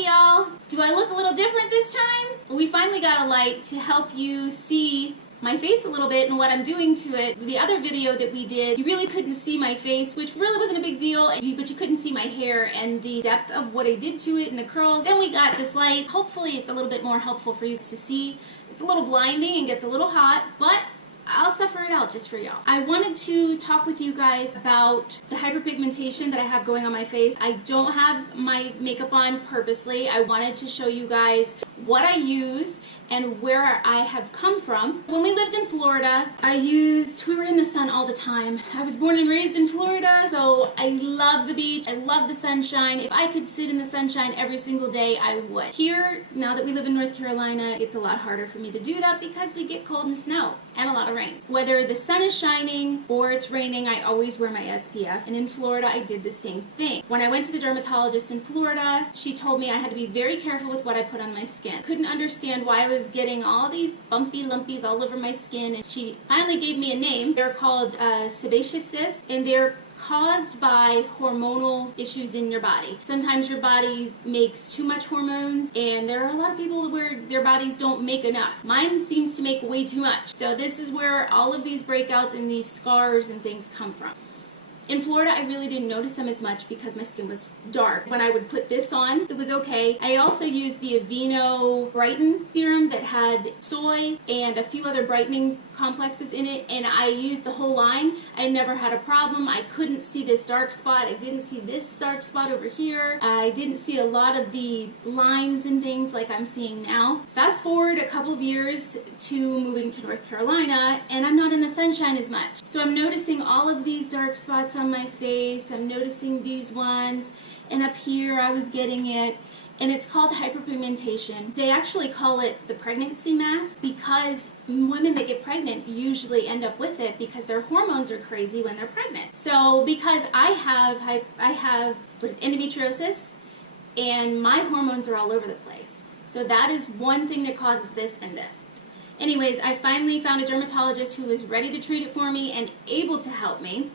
Hey y'all! Do I look a little different this time? We finally got a light to help you see my face a little bit and what I'm doing to it. The other video that we did, you really couldn't see my face, which really wasn't a big deal, but you couldn't see my hair and the depth of what I did to it and the curls. Then we got this light. Hopefully it's a little bit more helpful for you to see. It's a little blinding and gets a little hot, but I'll suffer it out just for y'all. I wanted to talk with you guys about the hyperpigmentation that I have going on my face. I don't have my makeup on purposely. I wanted to show you guys what I use and where I have come from. When we lived in Florida, we were in the sun all the time. I was born and raised in Florida, so I love the beach. I love the sunshine. If I could sit in the sunshine every single day, I would. Here, now that we live in North Carolina, it's a lot harder for me to do that because we get cold and snow and a lot of rain. Whether the sun is shining or it's raining, I always wear my SPF. And in Florida, I did the same thing. When I went to the dermatologist in Florida, she told me I had to be very careful with what I put on my skin. Couldn't understand why I was getting all these bumpy lumpies all over my skin, and she finally gave me a name. They're called sebaceous cysts, and they're caused by hormonal issues in your body. Sometimes your body makes too much hormones, and there are a lot of people where their bodies don't make enough. Mine seems to make way too much. So this is where all of these breakouts and these scars and things come from. In Florida, I really didn't notice them as much because my skin was dark. When I would put this on, it was okay. I also used the Aveeno Brighten Serum that had soy and a few other brightening complexes in it, and I used the whole line. I never had a problem. I couldn't see this dark spot. I didn't see this dark spot over here. I didn't see a lot of the lines and things like I'm seeing now. Fast forward a couple of years to moving to North Carolina, and I'm not in the sunshine as much. So I'm noticing all of these dark spots on my face. I'm noticing these ones, and up here I was getting it, and it's called hyperpigmentation. They actually call it the pregnancy mask because women that get pregnant usually end up with it because their hormones are crazy when they're pregnant. So because I have what is endometriosis, and my hormones are all over the place. So that is one thing that causes this and this. Anyways, I finally found a dermatologist who was ready to treat it for me and able to help me.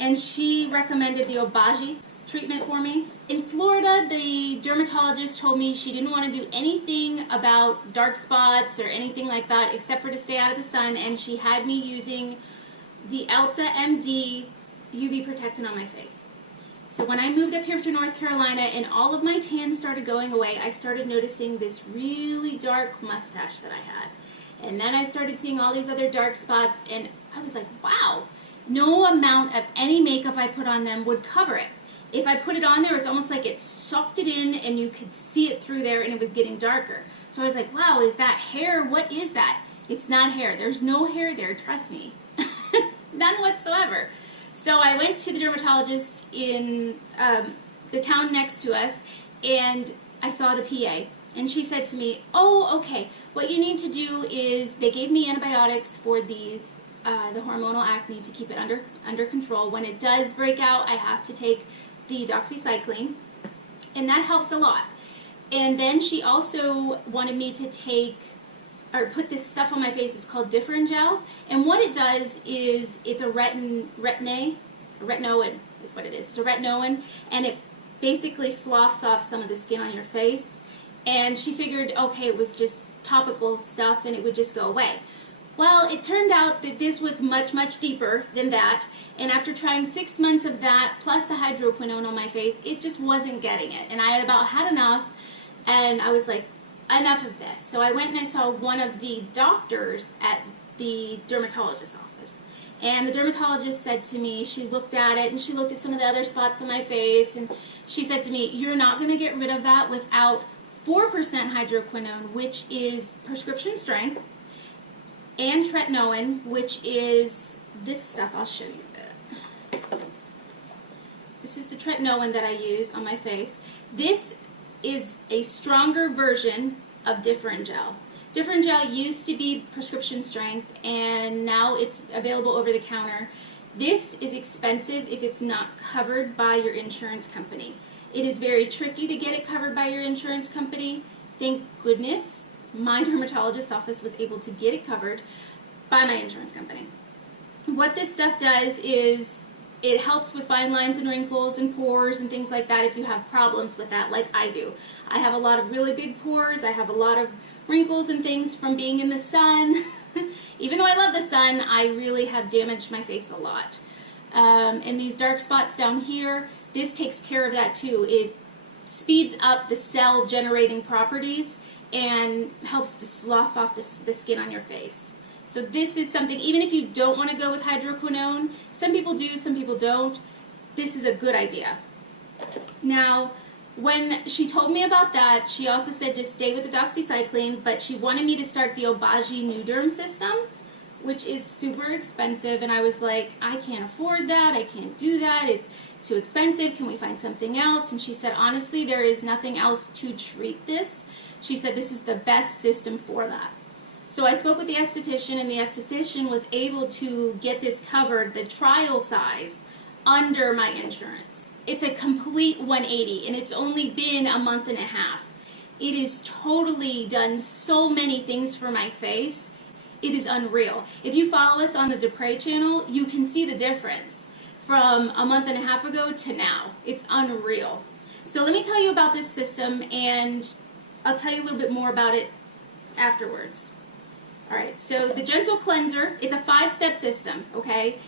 And she recommended the Obagi treatment for me. In Florida, the dermatologist told me she didn't want to do anything about dark spots or anything like that except for to stay out of the sun, and she had me using the Elta MD UV protectant on my face. So when I moved up here to North Carolina and all of my tan started going away, I started noticing this really dark mustache that I had. And then I started seeing all these other dark spots, and I was like, wow. No amount of any makeup I put on them would cover it. If I put it on there, it's almost like it sucked it in and you could see it through there, and it was getting darker. So I was like, wow, is that hair? What is that? It's not hair. There's no hair there, trust me. None whatsoever. So I went to the dermatologist in the town next to us, and I saw the PA. And she said to me, oh, okay, what you need to do is, they gave me antibiotics for these the hormonal acne to keep it under control. When it does break out, I have to take the doxycycline, and that helps a lot. And then she also wanted me to take or put this stuff on my face. It's called Differin Gel, and what it does is it's a retinoin is what it is. It's a retinoin, and it basically sloughs off some of the skin on your face. And she figured, okay, it was just topical stuff and it would just go away. Well, it turned out that this was much, much deeper than that, and after trying 6 months of that, plus the hydroquinone on my face, it just wasn't getting it. And I had about had enough, and I was like, enough of this. So I went and I saw one of the doctors at the dermatologist's office. And the dermatologist said to me, she looked at it, and she looked at some of the other spots on my face, and she said to me, you're not going to get rid of that without 4% hydroquinone, which is prescription strength, and tretinoin, which is this stuff. I'll show you that. This is the tretinoin that I use on my face. This is a stronger version of Differin Gel. Differin Gel used to be prescription strength, and now it's available over the counter. This is expensive if it's not covered by your insurance company. It is very tricky to get it covered by your insurance company. Thank goodness my dermatologist's office was able to get it covered by my insurance company. What this stuff does is It helps with fine lines and wrinkles and pores and things like that if you have problems with that, like I do. I have a lot of really big pores. I have a lot of wrinkles and things from being in the sun. Even though I love the sun, I really have damaged my face a lot. And these dark spots down here, this takes care of that too. It speeds up the cell generating properties and helps to slough off the skin on your face. So this is something, even if you don't want to go with hydroquinone, some people do, some people don't, this is a good idea. Now, when she told me about that, she also said to stay with the doxycycline, but she wanted me to start the Obagi Nederm system, which is super expensive, and I was like, I can't afford that, I can't do that, it's too expensive, can we find something else? And she said, honestly, there is nothing else to treat this. She said this is the best system for that. So I spoke with the esthetician, and the esthetician was able to get this covered, the trial size, under my insurance. It's a complete 180, and it's only been a month and a half. It has totally done so many things for my face. It is unreal. If you follow us on the Dupre channel, you can see the difference from a month and a half ago to now. It's unreal. So let me tell you about this system, and I'll tell you a little bit more about it afterwards. Alright, so the gentle cleanser, it's a 5-step system, okay?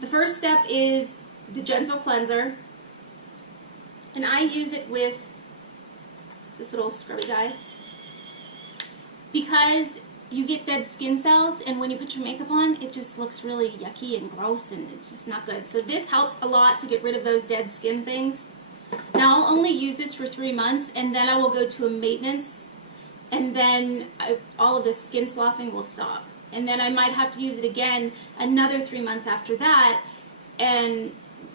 The first step is the gentle cleanser, and I use it with this little scrubby guy because you get dead skin cells, and when you put your makeup on, it just looks really yucky and gross, and it's just not good. So this helps a lot to get rid of those dead skin things. Now I'll only use this for 3 months, and then I will go to a maintenance, and then all of the skin sloughing will stop. And then I might have to use it again another 3 months after that, and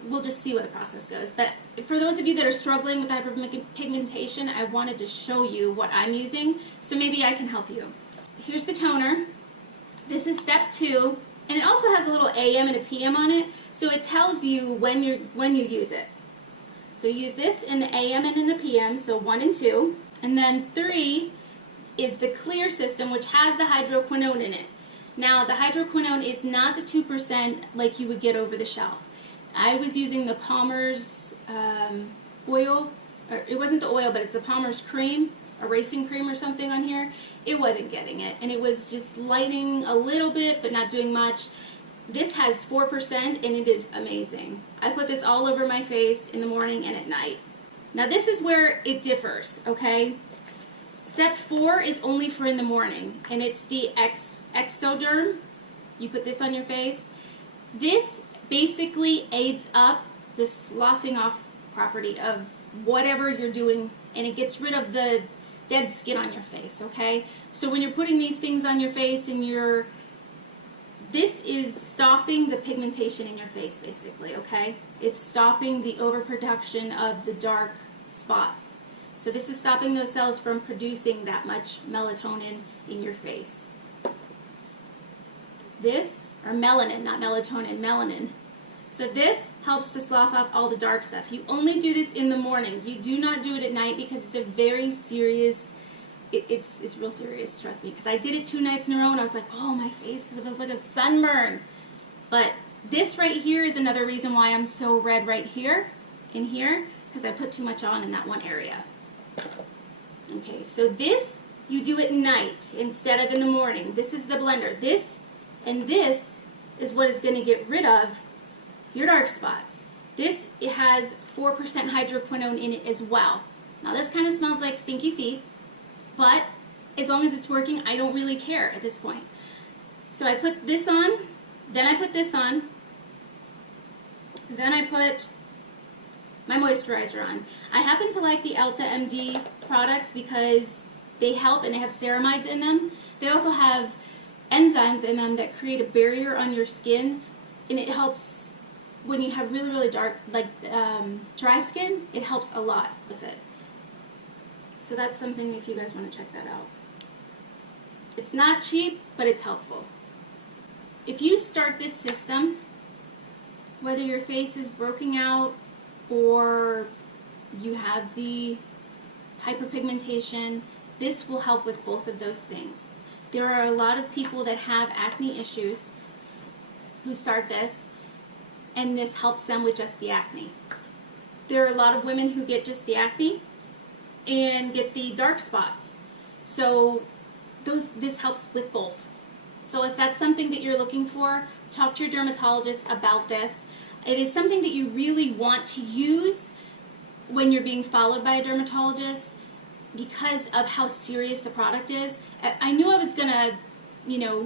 we'll just see what the process goes. But for those of you that are struggling with hyperpigmentation, I wanted to show you what I'm using, so maybe I can help you. Here's the toner. This is step 2, and it also has a little AM and a PM on it, so it tells you when you use it. So you use this in the AM and in the PM, so 1 and 2, and then 3 is the clear system, which has the hydroquinone in it. Now, the hydroquinone is not the 2% like you would get over the shelf. I was using the Palmer's oil, or it wasn't the oil, but it's the Palmer's cream, erasing cream or something on here. It wasn't getting it, and it was just lightening a little bit, but not doing much. This has 4%, and it is amazing. I put this all over my face in the morning and at night. Now, this is where it differs, okay? Step 4 is only for in the morning, and it's the Exoderm. You put this on your face. This basically aids up the sloughing off property of whatever you're doing, and it gets rid of the dead skin on your face, okay? So when you're putting these things on your face and this is stopping the pigmentation in your face, basically, okay? It's stopping the overproduction of the dark spots. So this is stopping those cells from producing that much melatonin in your face. This, or melanin, not melatonin, melanin. So this helps to slough off all the dark stuff. You only do this in the morning. You do not do it at night because it's a very serious, it's real serious, trust me. Because I did it 2 nights in a row and I was like, oh, my face feels like a sunburn. But this right here is another reason why I'm so red right here, in here, because I put too much on in that one area. Okay, so this, you do at night instead of in the morning. This is the blender. This and this is what is going to get rid of your dark spots. This, it has 4% hydroquinone in it as well. Now this kind of smells like stinky feet, but as long as it's working, I don't really care at this point. So I put this on, then I put this on, then I put my moisturizer on. I happen to like the Elta MD products because they help, and they have ceramides in them. They also have enzymes in them that create a barrier on your skin, and it helps when you have really, really dark, like dry skin. It helps a lot with it. So that's something if you guys want to check that out. It's not cheap, but it's helpful. If you start this system, whether your face is broken out or you have the hyperpigmentation, this will help with both of those things. There are a lot of people that have acne issues who start this, and this helps them with just the acne. There are a lot of women who get just the acne and get the dark spots. So this helps with both. So if that's something that you're looking for, talk to your dermatologist about this. It is something that you really want to use when you're being followed by a dermatologist because of how serious the product is. I knew I was going to,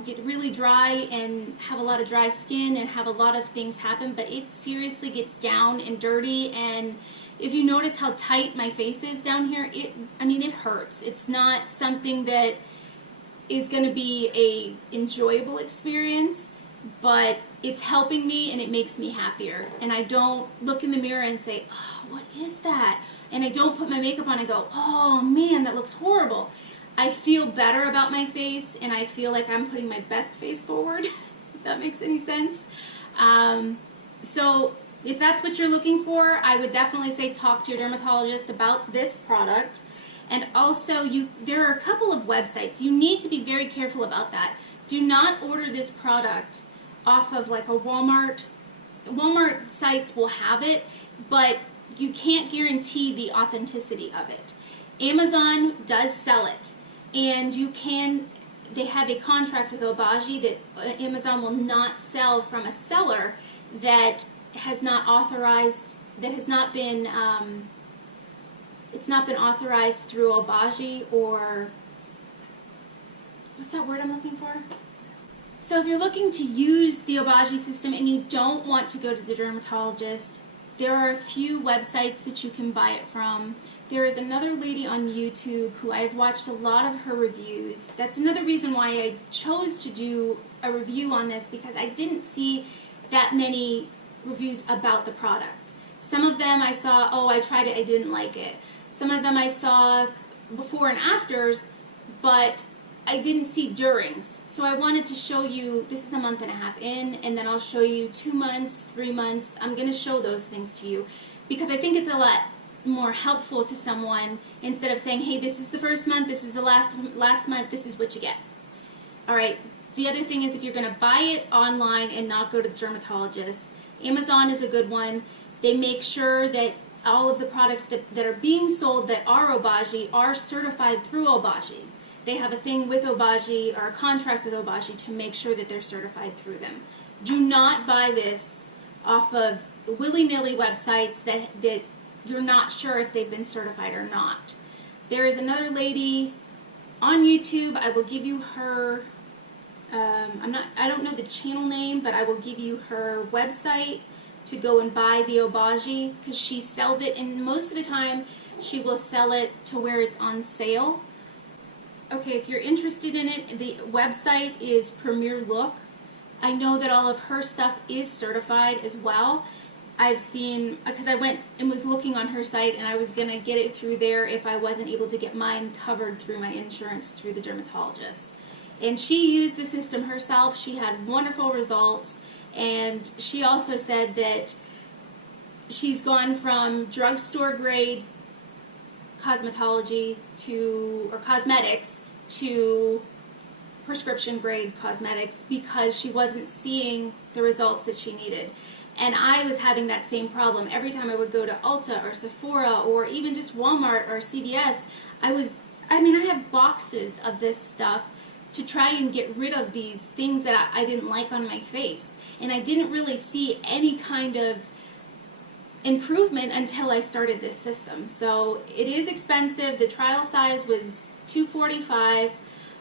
get really dry and have a lot of dry skin and have a lot of things happen, but it seriously gets down and dirty, and if you notice how tight my face is down here, it hurts. It's not something that is going to be a enjoyable experience, but it's helping me and it makes me happier. And I don't look in the mirror and say, oh, what is that? And I don't put my makeup on and go, oh man, that looks horrible. I feel better about my face, and I feel like I'm putting my best face forward, if that makes any sense. So if that's what you're looking for, I would definitely say talk to your dermatologist about this product. And also, there are a couple of websites. You need to be very careful about that. Do not order this product off of like a Walmart. Walmart sites will have it, but you can't guarantee the authenticity of it. Amazon does sell it, and they have a contract with Obagi that Amazon will not sell from a seller that has not authorized, that has not been, it's not been authorized through Obagi, or, what's that word I'm looking for? So if you're looking to use the Obagi system and you don't want to go to the dermatologist, there are a few websites that you can buy it from. There is another lady on YouTube who I've watched a lot of her reviews. That's another reason why I chose to do a review on this, because I didn't see that many reviews about the product. Some of them I saw, oh, I tried it, I didn't like it. Some of them I saw before and afters, but I didn't see durings. So I wanted to show you, this is a month and a half in, and then I'll show you 2 months, 3 months. I'm going to show those things to you because I think it's a lot more helpful to someone instead of saying, hey, this is the first month, this is the last month, this is what you get. Alright, the other thing is if you're going to buy it online and not go to the dermatologist, Amazon is a good one. They make sure that all of the products that are being sold that are Obagi are certified through Obagi. They have a thing with Obagi, or a contract with Obagi, to make sure that they're certified through them. Do not buy this off of willy-nilly websites that you're not sure if they've been certified or not. There is another lady on YouTube. I will give you her, I don't know the channel name, but I will give you her website to go and buy the Obagi, because she sells it, and most of the time she will sell it to where it's on sale. Okay, if you're interested in it, the website is Premier Look. I know that all of her stuff is certified as well. I've seen, because I went and was looking on her site, and I was going to get it through there if I wasn't able to get mine covered through my insurance through the dermatologist. And she used the system herself. She had wonderful results, and she also said that she's gone from drugstore grade cosmetology or cosmetics to prescription grade cosmetics because she wasn't seeing the results that she needed. And I was having that same problem. Every time I would go to Ulta or Sephora or even just Walmart or CVS, I have boxes of this stuff to try and get rid of these things that I didn't like on my face. And I didn't really see any kind of improvement until I started this system. So it is expensive. The trial size was $245.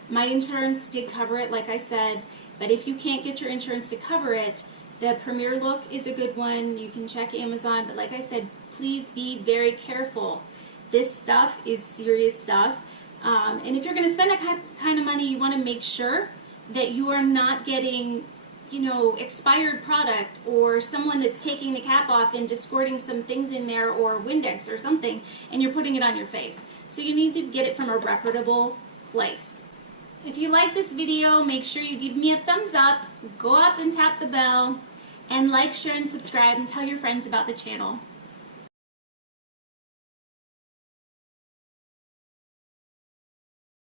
My insurance did cover it, like I said, but if you can't get your insurance to cover it, the Premier Look is a good one. You can check Amazon, but like I said, please be very careful. This stuff is serious stuff. And if you're going to spend that kind of money, you want to make sure that you are not getting, expired product, or someone that's taking the cap off and just squirting some things in there, or Windex or something, and you're putting it on your face. So you need to get it from a reputable place. If you like this video, make sure you give me a thumbs up, go up and tap the bell, and like, share, and subscribe, and tell your friends about the channel.